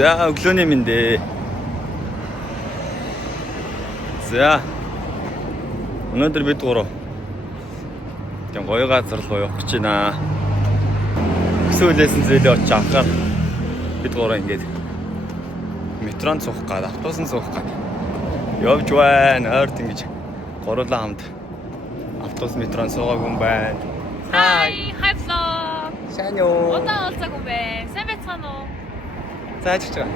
За өглөөний мэндэ. За. Өнөөдөр бид гурав тийм гоё газар руу явах гэж байна. Өсөөлөөсөн зөөлөө очиж авахаар бид гурав ингээд метронд суух гээд, автобусанд суух гээд явж байна. Ойрт ингэж гурлаа хамт автобус метронд суугаагүй юм байна. Hi vlog. Сайн юу? Удаан уулзаагүй юм байна. Сайн байцгаана уу? За ажиж байгаа.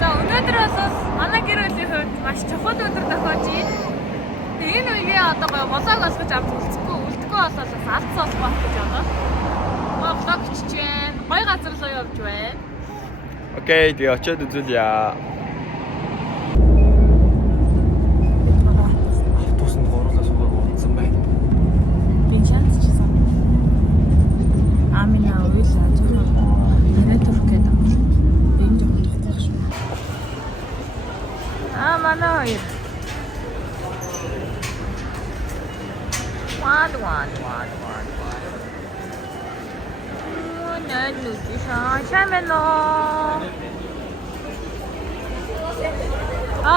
За өнөөдөр бол манай гэр бүлийн хувьд маш чухал өдөр тохиож байна. Тэгээ энэ үеийг одоо гоё болоог олгож авч үлдэхгүй болол бас алдсан болох байх гэж байна. Влог хийчих байна. Гоё газар руу явж байна. Окей, тэгээ очиод үзүүлье. Автобусанд гурлаа суугаагүй унтсан байна. Би шаардчихсан. Амина уйлаа зөвхөн нэрээ төрөх гэдэг юм бол энэ жоохон тогтох шүү. Манай хоёр. Ваад. Нэ нүчишаа шамено.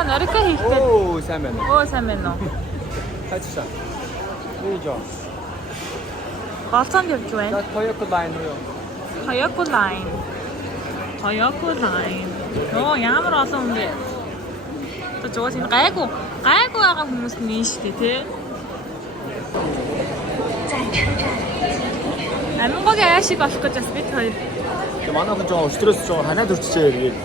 Нарика хийхдээ. Оо, сайн байна. Оо сайн байна уу? Хайцсан. Юу жоо? Голцоонд явж байна. За Toyota line юу? Toyota line. Нөө ямар олон хүн бэ? Тэ зуус энэ гайгүй байгаа хүмүүс нэ штэ тий. Амгогийн аашиг олох гэж бас бид хоёр. Тэг манай хүн жоо өстрөөс жоо ханаад өрччихээ ирээд.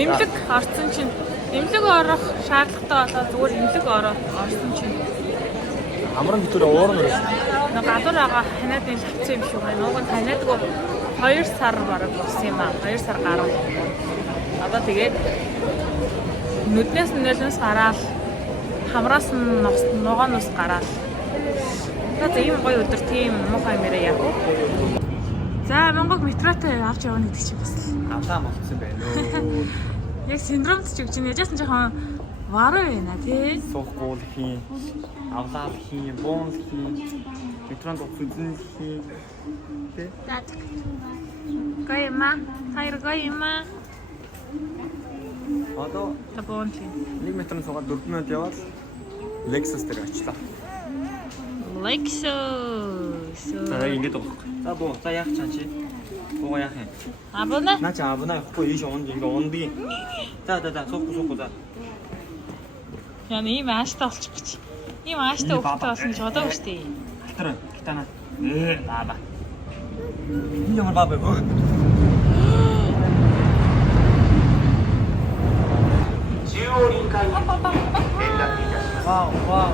Эмнэлэг орсон чинь эмнэлэг орох шаардлагатай болоод зүгээр эмнэлэг орсон чинь Амран битүүр уурна байсан. нэг гадуур байгаа ханаад юм шатсан юм шиг байна. Уг нь ханаадгүй 2 сар бараг болсон юм аа. 2 сар гаруй. Одоо тэгээд нүднээс нөлөөс гараад хамраас нь ногоонос гараад. Тэгээд ийм гоё өдөр тийм муухай мэрэ яах вэ? За Монгол метротой авч явна гэдэг чинь бас Авлаа болцсон байна өө. яг синдромт ч үгж яжсэн жоохон вараа байна тий. Суухгүй хийн, авлаа хийн, буун хийн, метронд уцсан хийн. Тэ? Гайма, хайр гайма. Одоо Табон хийн. 1 метрын суугаад 4 минут яваад Lexus дээр очлаа. Lexus. За ингэж байгаа. За буу, за яах чам чи? Бууга яах юм? Абона. Наа чи абна явахгүй ийш онд ингээ ондгийн. За суухгүй за. Яна ийм ааштай болчих гэж. Ийм ааштай хөвгтэй болсон гэж бодоогүй шүү дээ. Алтар гитана. Баба. Энэ ямар баба бөө? Вау. Вау.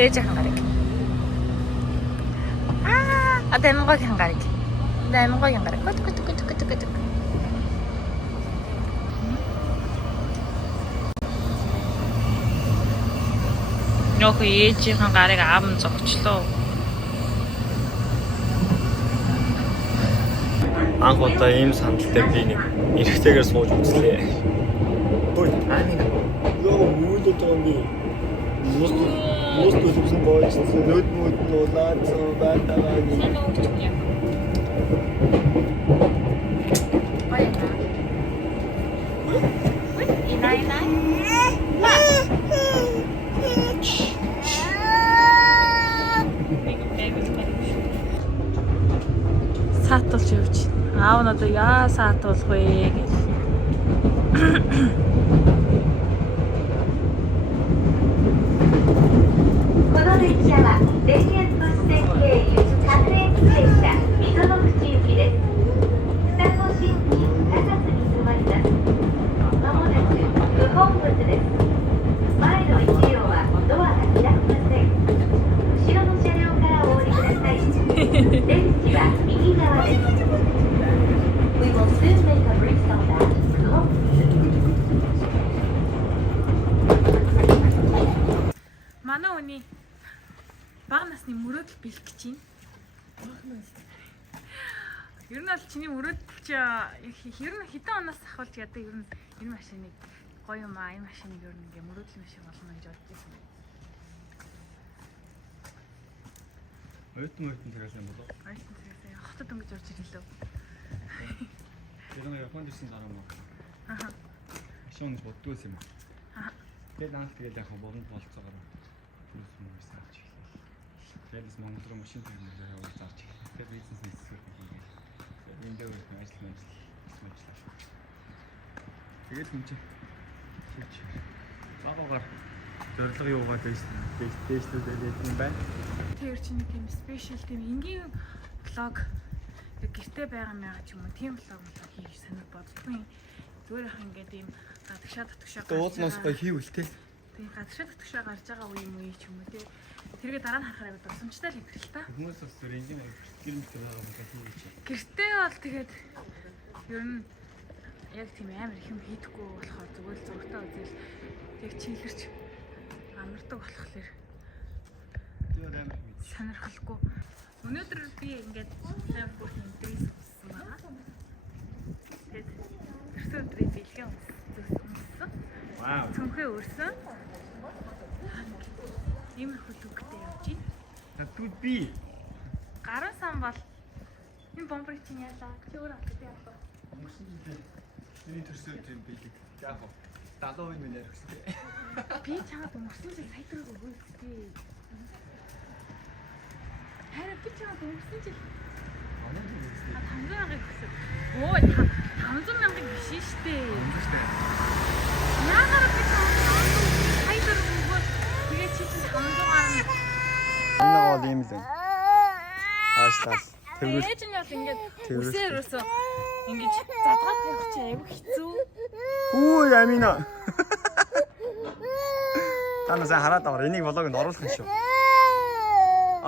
Ээж хангарыг. Одоо эмгэг хангарыг. Эмгэг хангарыг. Кут. Нөх ээжийн гарыг аав нь зогчлоо. Анх удаа ийм сандалтай би нэг эрэгтэйгээр сууж үзлээ. Ой, амина. Йоо, муулд тооны. Most үзсэн бойч зөвд мод нуулаад баатаа. Саатуулж явж. Аав нь одоо яа саатуулах вэ гэж. Чиний мөрөөдөл бэлтгэж чинь. Ер нь бол чиний мөрөөдөл чи ер нь хэдэн оноос ахвалж яадаг ер нь энэ машиныг гоё юм аа. Энэ машиныг ер нь ингээ мөрөөдөл машин болно гэж бодож байсан. Ойтон цагаас юм болоо. Ойтон цагаас хотод өнгөж орж ирлээ. Тэр нэг Японд ирсэн дараа мөн. Аха. Машин унаж боддгоос юм. Аха. Тэгээд наалт тэгээд яг болонд болцоогоор юус юм уу сарч эхлэв. Тэгээд Монгол руу машин тавьчихсан яваад зарж эхлэв. Тэгээд бизнес хийсгэр хийгээ. Тэгээд энэ дээр ажиллаж. Тэгээд хүн чи багаагаар зорилго юугаа дэвшлүүлээд юм байна. Тэр чинь нэг юм спешиал тийм энгийн влог яг гэртээ байгаа ч юм уу тийм влог хийж санаа боддгүй. Зүгээр ах ингээд ийм гадагшаа Дуулнаас гоё хийвэл те. Тийм гадагшаа гарч байгаа үе юм уу ч юм уу те. Тэргээ дараа нь харахаар яг дурсамжтай л хэвтрэл та. Хүмүүс бас зөв энгийн гэрмэлтэй байгаа юм байна. Гэртээ бол тэгээд ер нь яг тийм амар их юм хийдэггүй болохоор зүгээр л зургатаа үзэл тэг чийлэрч амардаг болохоор Тэр амар сонирхолгүй. Өнөөдөр би ингээд амар бүх интерес үзсэн байгаа. Тэгээд тэрсэн өдрийн бэлгээ үзсэн. Вау. Цүнхээ өрсөн. Иймэр хөлөгтэй явж байна. Татууд би. Гарын сан бол энэ бомбрыг чинь яалаа. Чи өөр авах яах вэ? Миний төрсөн өдрийн бэлэг. Яг гоо 70% минь ярих гэсэн. Би чамд өнгөрсөн жил сая төгрөг өгөөсэй. Харин би чамд өнгөрсөн жил 500 мянга өгсөн. Өө 500 мянга биш шүү дээ. Яагаад би чамд сая төгрөг өгөөд тэгээ чи чинь 500 гарна. Энэ гол юм л. Аашлаас. Ээж нь бол ингээд үсээр өсөө ингэж задгаад тавих чи айгүй хэцүү. Хүү ямина. Танаа сайн хараад аваа. Энийг влогонд оруулах юм шүү.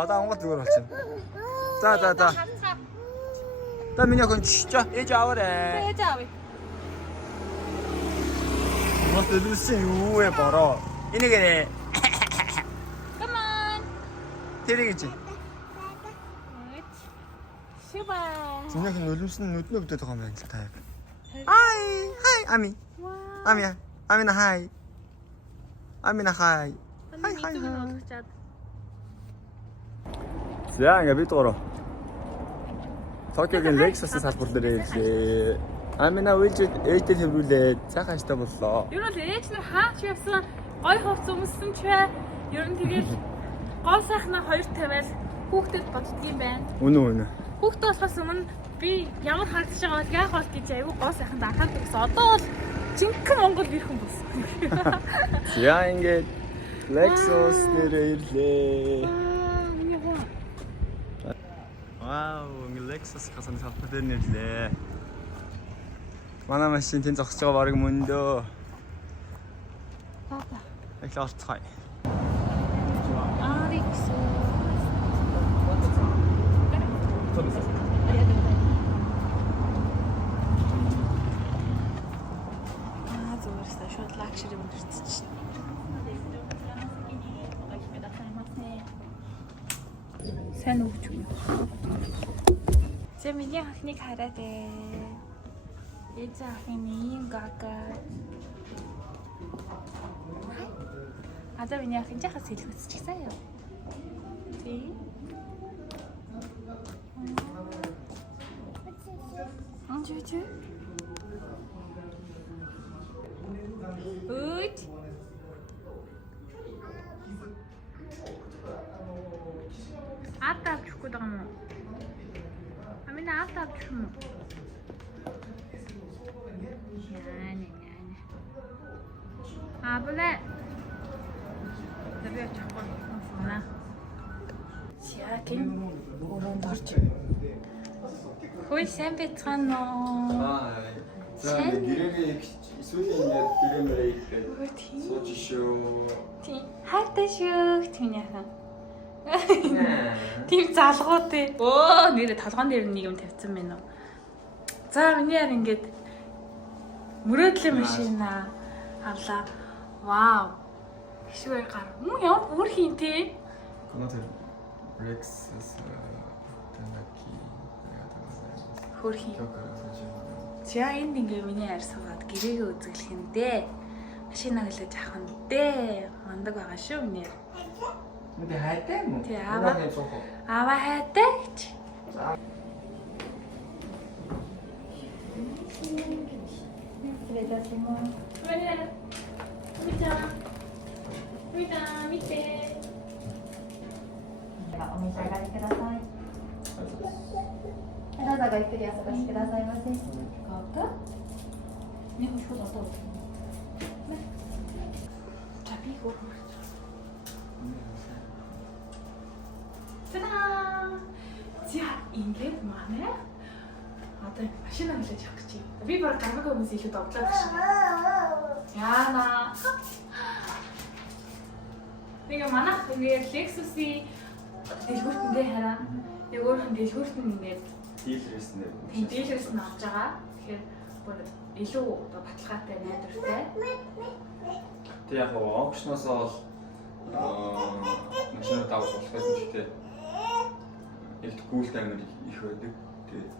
Одоо онгод зүгээр болчихно. За. Та миний охин чичээ. Ээж аваарэ. Ээж авъя. Мос дэлсэн юу вэ бороо. Энийг нэ. Come on. Тэрийг чи. Шиба. Зинэх нулимсэн нүднөө өгдөг байгаа юм байна л та яг. Hi, Ами. Амина hi. Амина hi. Hi. За ингээ бид гурав. Токиогийн Lexus салбар дээр ирлээ. Амина үйлжид ээжтэй хөврүүлээд цаахан ажтай боллоо. Ер нь ээж нар хаач явсан гой хувц өмссөн ч бай. Ер нь тэгэл гоо сайхнаа хоёр тавиал хүүхдэд боддөг юм байна. Үнэн. Хүүхдээ болохоос өмнө би ямар харагдаж байгаа бол яах бол гэж аюу гоо сайханд анхаардаг гэсэн. Одоо бол жинхэнэ Монгол ирхэн болсон. За ингээд Lexus нэрээ ирлээ. Вау, Lexus хасан салбар дээр нэрлээ. Манай машин тэн зогсож байгаа барыг мөндөө. Папа. Их орцгой. Арикс. Зүгээрээ шууд лакшери өндөрчих. Сайн өгч үү? Зэ миний хахныг хараад ээ. Ээж ахын ийм гага. Одоо миний ахын жахас хэлхэвччихсэн юу? Тий. Чү. Út. Атаа авчихгүй байгаа юм уу? Амина атаа авчих юм уу? Яна. Абла. Тэвээ чахгүй байна. Яагийн өрөөнд орж. Хөөе сайн байцгаана уу? За гэрээгээ сүүлийн ингээд гэрэмрээ ихэд сууж шүү. Тийм. Хайртай шүү. Тийм яхаа. Тийм залгуу тий. Өө нэрээ толгоон дээр нэг юм тавьсан байна уу? За миний яар ингээд мөрөөдлийн машина авлаа. Вау. Гişвэр гар. Ямар бүр хийн тий. Гэнэ тэр Lexus Tanaki Хөрхий. За энд ингээ миний арь суугаад гэрээгээ үзүүлэх нь дээ. Машина хөлөж авах нь дээ. Мандаг байгаа шүү минь. 근데 хайтай юм уу? Тий, аваа хайтай гэж. За ингээд манай одоо машина хөлөж авах гэж байна. Би баг гаргаг хүмүүс илүү догтлоод гэж байна. Яна. Нэг манайх ингээд Lexus-ийн дэлгүүртэндээ хараа. Нэг өөрхөн дэлгүүртэн ингээд дийлэрс нь авч байгаа. Тэгэхээр бүр илүү одоо баталгаатай найдвартай. Тэг яг опшноос бол машина давж болох гэдэг нь их гүйлт амир их байдаг. Тэгээд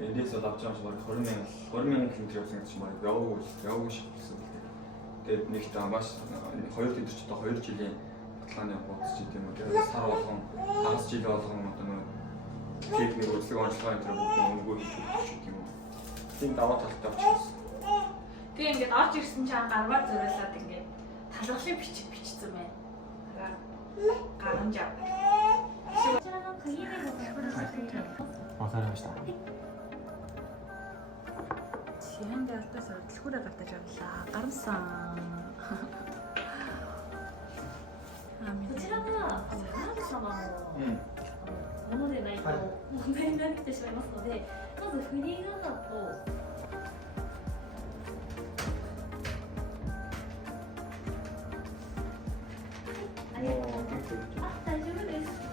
эндээс бол авч байгаа юм шиг 20,000 км явсан гэж байна. Яваагүй шивсэн. Тэгээд нэг та маш 2 төвч одоо 2 жилийн баталгааны бодож идэв юм. Тэгээд сар болгон 5 жил болгон одоо нөө техник үзлэг онцлогоо энэ төр өнгөө хийж өгч юм. Тийм даваа талтай авчихсан. Тэгээ ингээд орж ирсэн чинь гарбаар зөриөлаад ингээд талхлын бичсэн байна. Гарамж ав. わかりました。Сихэн дэалтаас дэлгүүрээ гартаж авлаа. Гарамсан. こちらが花子様のものでないと問題になってしまいますので、まず振り仮名とありがとうございます。大丈夫です。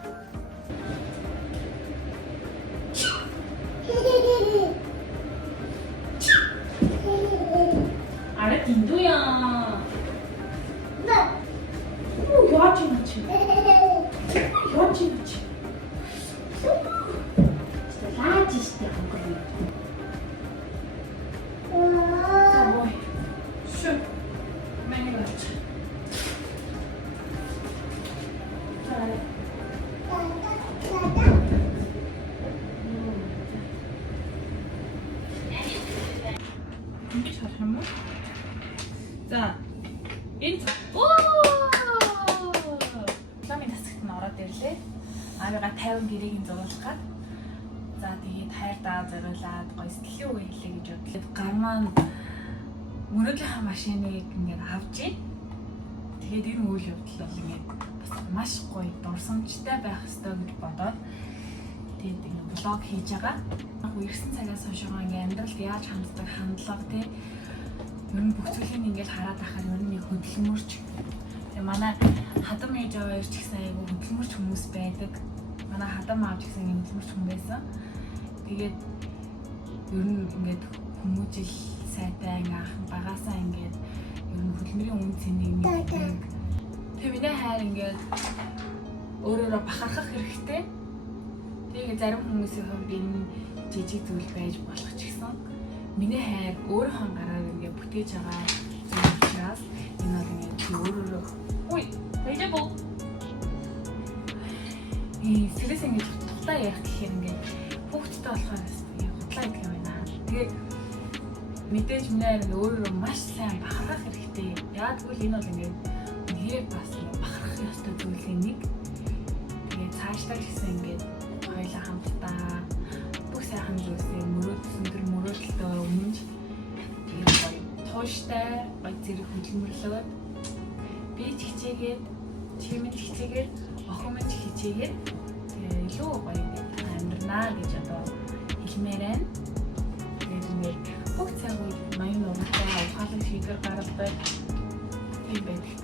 あれ인도야. 여친이지. 여친이지. 진짜 라지시대 안 그래. 자 뭐해? 술 많이 마셔. 이렇게 잘했나? 자, 인사. 오! Ламын тасагт нь ороод ирлээ. Аавыгаа 50 гэрээг зуруулах гад. За тэгээд хайртаа зориулаад гоё сэтгэлийн үг хэлээ гэж бодлоо. Гар маань мөрөглийнхаа машиныг ингээд авч ий. Тэгээд энэ үйл явдал бол ингээд бас маш гоё дурсамжтай байх ёстой гэж бодоод тэгээд ингээд блог хийж байгаа. Ирсэн цагаас хойш ингээд амьдралд яаж ханддаг хандлага тий. Ер нь бүх зүйлийг ингээд хараад байхаар ер нь хөдөлмөрч. Тэгээ манай хадам ээж аваа ч гэсэн айгүй хөдөлмөрч хүмүүс байдаг. Манай хадам аав ч гэсэн хөдөлмөрч хүн байсан. Тэгээд ер нь ингээд хүмүүжил сайтай анхаахан багасаа ингээд ер нь хөдөлмөрийн үн цэнийг мэддэг. Тэгээ миний хайр ингээд өөрөөрөө бахархах хэрэгтэй. Тэгээ зарим хүмүүсийн хувьд энэ жижиг зүйл байж болох ч гэсэн миний хайр өөрийнхөө гараар ингээд бүтээж байгаа учраас энэ бол ингээд өөрөөрөө ой тэжэбо стресс ингэж хутлаа ярих гэхээр ингээд хүүхдтэй болохоор хутлаа гэх юм байна. Тэгээд мэдээж миний хайр өөрөөрөө маш сайн бахархах хэрэгтэй. Яг тэгвэл энэ бол ингээд нэрээ бас бахархах ёстой зүйлийн нэг. Тэгээд цаашлаа гэсэн ингээд хоёулаа хамтдаа бүх сайхан зүйлсээ мөрөөдөлтөөр өмнөж тэгээд гоё тууштай гоё зэрэг хөдөлмөрлөөд би ч хичээгээд чимэд хичээгээд охин минь хичээгээд тэгээ илүү гоё амьдрнаа гэж одоо хэлмээр байна. Тэгээд ингээд бүх цаг үед маяг нуртай ухаалаг шийдвэр гаргадаг юм байдаг.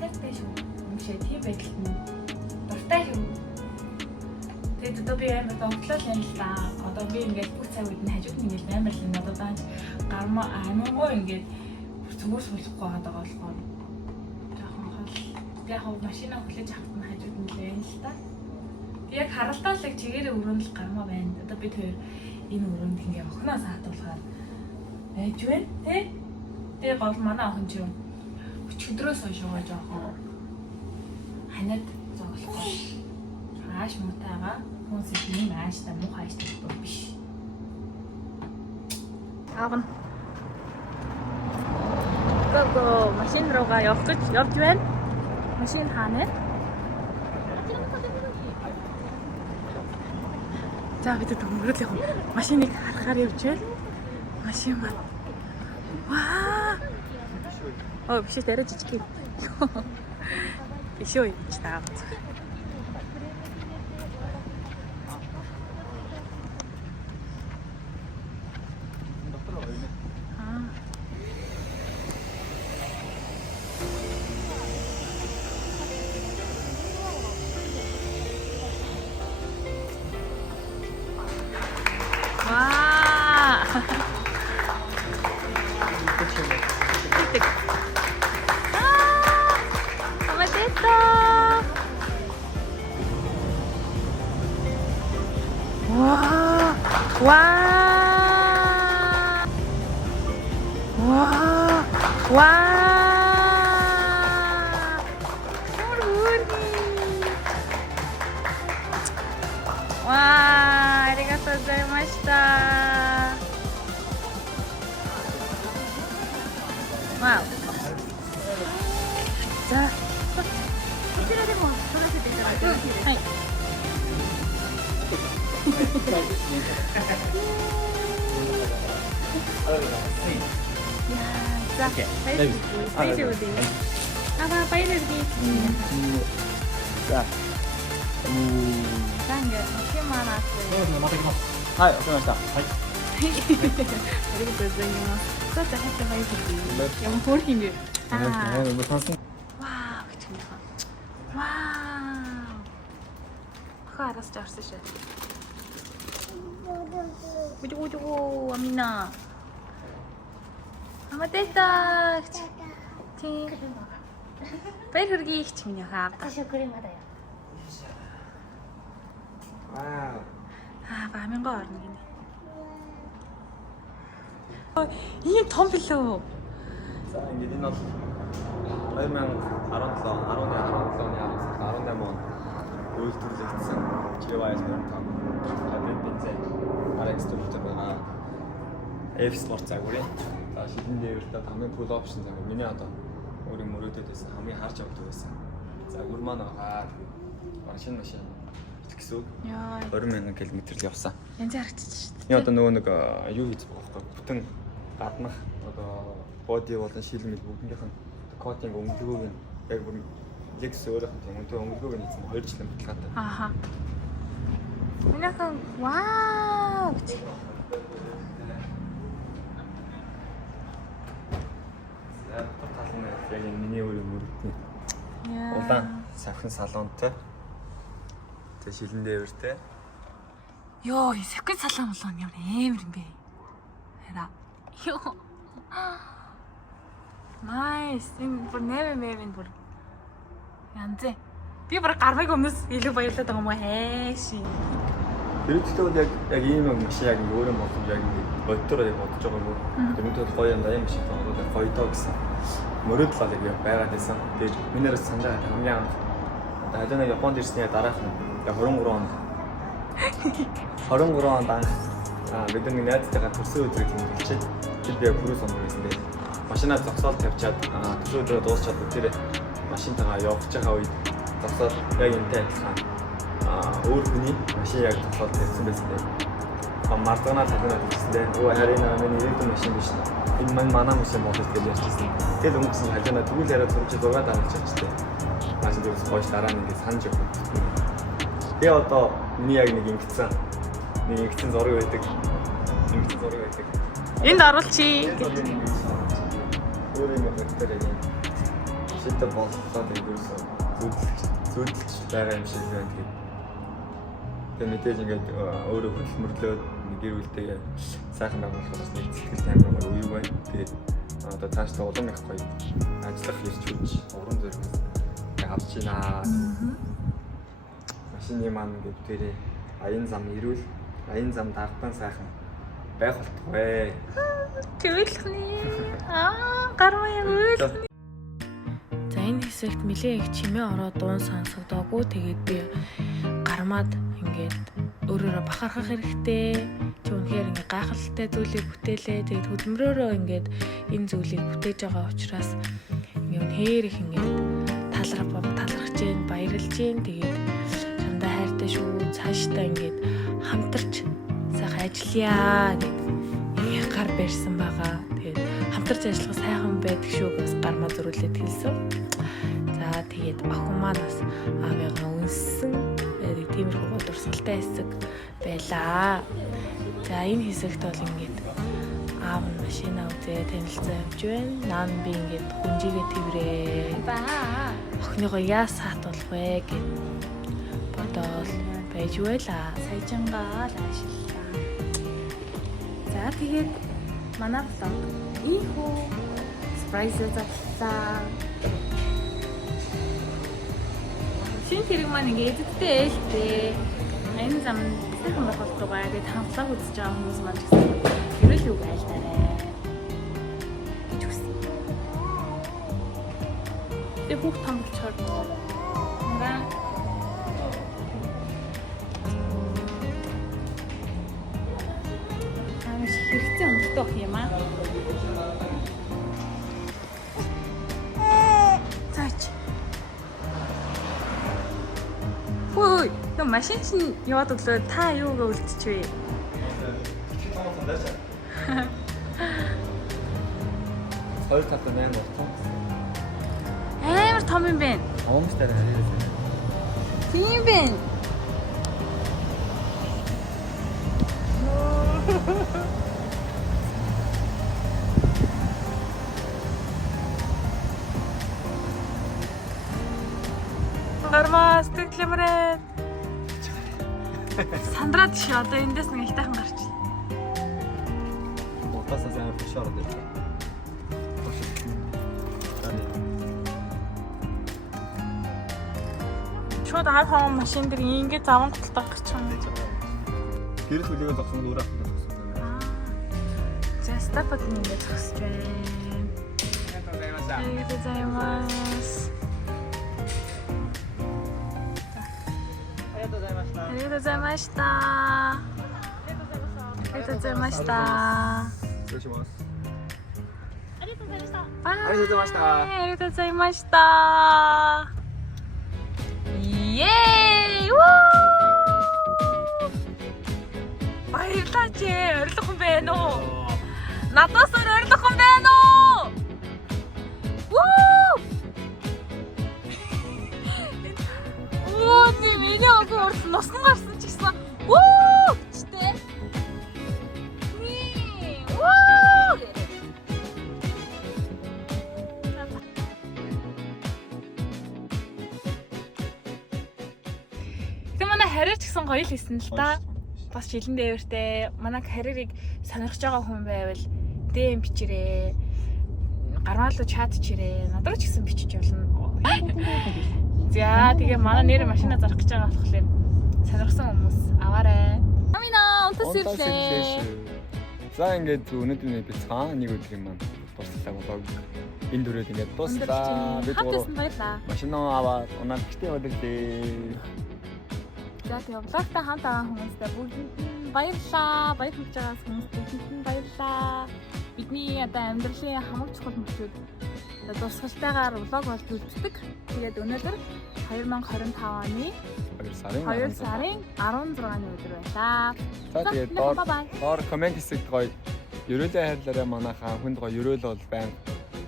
Хэвтэй шүү. Мөшөө тийм байдалд нь дуртай шүү. Тэгээд одоо би амар догтлол юм л да. Одоо би ингээд бүх цаг үед нь хажууд нь ингээд амар л надад гармаа амингоо ингээд зүгээр суулгахгүй байгаа болохоор жоохон хол. Яг машина хүлээж авах нь хажууд байна л та. Би яг харалтаа л яг чигээрээ өрөөнд л гармаа байна. Одоо бид хоёр энэ өрөөнд ингээ охноос хатуулахаар байж байна тий. Тэгээ гол манай охин ч юм өчигдрөөс хойш байгаа жоохон ханад зоглохгүй. Ааш муутайгаа хүн сэтгэлийн ааштай муу хааштай бол биш. Аавн. Гого машин руугаа явж байна. Машин хаана? За бид дөнгөрөл явах. Машиныг харахаар явж байна. Машин маань. Ваа! Оо биш тэрэ жижиг. Биш үү гэж таа. Wow. じゃあ、こちらでも撮らせていただいてよろしいですか？はい。じゃあ、大丈夫です。あ、バイルです。じゃあ、残業のしまらす。また来ます。はい、わかりました。はい。ありがとうございます。ちょっと入ってもいいですか？영볼힘을 와우, 그렇습니다. 와우. 그거 알아서 잘 쓰셔야 돼요. 오조오조, 아미나. 아마 됐다. 티. 빨리 흐르기 치미냐, 가. 私は車だよ 와우. 아, 마음인 거 아니네. 이게 덤빌러. За ингээд энэ бол 2017 он үйлдвэрлэгдсэн GYS 25 хадид бензин RX төвчтэй байгаа. F Sport загварын. За шилэн дээрээ хамгийн full option загвар. Миний одоо өөрийн мөрөөдөд байсан хамгийн харж авдаг байсан. Загвар маань байгаа. Машин гэсэн. Яа. 20,000 км л явсан. Янз харагдчих шүү дээ. Энэ одоо нөгөө нэг юу хийж байгаа байхгүй. Бүтэн гаднах одоо body болон шилмэл бүгднийх нь coating өнгөлгөөг нь яг бүр Lex өөрөөх нь тийм үнэтэй өнгөлгөөг нь эзэн 2 жилийн баталгаатай. Ааха. Минийхэн вау. За тал нь яг миний өөрийн мөрөдний. Яа. Улаан савхин салонтой. Тэг шилэн дээвэртэй. Йоо, савхин салон болоо ямар амар юм бэ? Хараа. Йоо. Nice. Энэ бүр нэмэн бүр. Янз. Би бүр гармыг өмнөөс илүү баярлаад байгаа юм уу хайши. Тэрэгтэй яг ийм машин яг өөрөө бодсон яг бодтоор яг бодож байгаа юм. Тэрнийхээ гоё юм даяа машин болоод гоё тоо гэсэн. Мөрөдл яг байгаад байсан. Тэгээд минийс санаж байгаа хамгийн анх хадана Японд ирсний дараах нь 23 онд 23 онд анх бид нэг найзтайгаа төрсөн өдрийг тэмдэглэчихэд бид яг бүрээс онд байсан. Тэгээд машинаа зогсоол тавьчаад төрсөн өдрөө дуусчаад тэр машинтайгаа явж байгаа үед зогсоод яг энтэй адилхан өөр хүний машин яг зогсоол тавьсан байсан. Мартана талнаад ирсэндээ өө харин миний ирээдүйн машин биш нэ. Энэ манай машин болов гэж ярьчихсан. Тэгэл өнгөсөн хажаанаа тэгвэл яриад сурч зугаад дараач чадчихлаа. Машин дээрс гоош дараа нь ингэ санаж явах. Тэгээ одоо миний яг нэг ингэсэн зураг байдаг. Энд оруулчих. Өөр юм хэрэгтэй яг шийдэ болцоод ингэсэн зүудэлж байгаа юм шиг байна. Тэгээ мэдээж ингээд өөрөө хөдөлмөрлөөд гэр бүлтэйгээ сайхан байх болохоос нэг сэтгэл таймаар уу юу байна. Тэгээд одоо цааш та улам их гоё ажиллах ирч хүч уран зориг авч байна. чиний маань ингээд тэрий аян зам ирүүл аян зам дагтан сайхан байх болтугай. Тэвэлхний. Гармаа яг үйл. За энэ хэсэгт нэлээ их чимээ ороод дуун сонсогдоогүй. Тэгээд би гармаад ингээд өөрөөрөө бахархах хэрэгтэй. Чи үнэхээр ингээд гайхалтай зүйлийг бүтээлээ. Тэгээд хөдөлмөрөөрөө ингээд энэ зүйлийг бүтээж байгаа учраас ингээд үнэхээр их ингээд талархаж जैन баярлж जैन. Тэгээд чамдаа хайртай шүү. Цаашдаа ингээд хамтарч сайхан ажиллая гэд гар барьсан байгаа. Тэгээд хамтарч ажиллах сайхан байдаг шүү гэж гармаа зөрүүлээд хэлсэн. За тэгээд охин маань бас аавыгаа үнсэн тиймэрхүү дурсгалтай хэсэг байлаа. За энэ хэсэгт бол ингээд аав нь машина үзээ танилцаа явж байна. Наан би ингээд хүнжигээ тэрвэрээ. Баа. Охиныгоо яа саатуулах вэ гэд бодоол байж байлаа. Саяжангаа л ашиглаа. За тэгээд манай влог ийхүү surprise задлаа. Шинэ хэрэг маань ингээд эдэттэй ээлтэй. Энэ зам сайхан байх болтугай. Тэгээд хамтлаг үзэж байгаа хүмүүс маань гэсэн ерөөл юу байлтаарэ. гэж үсэн. Тэгээд бүх том болчоор наа. Амш хэрэгтэй өндөртэй ах юм аа. Ой, 너 машин чинь яваад өглөө та юугаа үлдчихвэ? Хоёр татсан байна болсон. Амар том юм бэ? Аамстай хараа. Тийм бэ? Гармаа сэтгэлэмрээ. Сандраад чи одоо эндээс нэг ихтэйхэн гарчлаа. Утасаа сайн фишаар дээр. Шууд хаан машин дээр ингээд заван гуталтай гарч байгаа. Гэрэл хүлээгээд авсан өөр авах гэсэн. За стапад ингээд зогсож байна. Аригатозаймас. Аригатозаймашта. Аригатозаймашта. Аригатозаймашта. Yay! Woo! Баярлалаа чи. Орилгохон байна уу? Надаас орилгохон байна уу? Woo! Оо, тийм миний охин урд носон гарсан ч гэсэн. Woo! Чтэй. Woo! Харирч гэсэн гоё л хийсэн л та. Бас жилэн дээвэртэй. Манай харирыг сонирхож байгаа хүн байвал DM бичээрэй. Гармаалуу чат чирээ. Надад ч гэсэн бичиж болно. За тэгээ манай нэр машина зарах гэж байгаа болохоор сонирхсан хүмүүс аваарай. Амина унтас ирлээ. За ингээд өнөөдөр би цаана нэг өдөр юм маань дуслаа болоо. Энэ дүрээд ингээд дуслаа. Би баярлаа. Машина аваад унаад гэртээ өдөрлөө. За тэгээ влогтай хамт байгаа хүмүүстээ бүгдэнд баярлалаа. Баяр хүргэж байгаа хүмүүстээ баярлалаа. Бидний одоо амьдралын хамгийн чухал мөчүүд дурсгалтайгаар влог болж үздэг. Тэгээд өнөөдөр 2025 оны 2 сарын 16-ны өдөр байлаа. За тэгээд доор комент хэсэгт гоё ерөөлөө хайрлаарай манайхаа хүнд гоё ерөөл бол байна.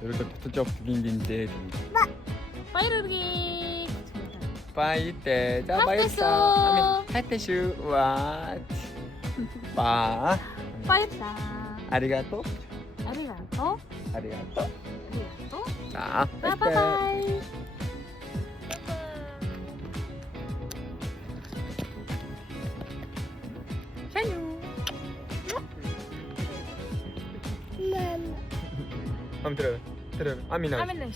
Ерөөлөө дутаж явдаг юм гинлээ. Баяр хүргэе. Баяртай. За баярлалаа. Хайтай шүү. What? Ба. Баярлалаа. Аригато. Аригато. Аригато. Аригато. За. Bye. Hello. Амтрэ. Амина. Амина.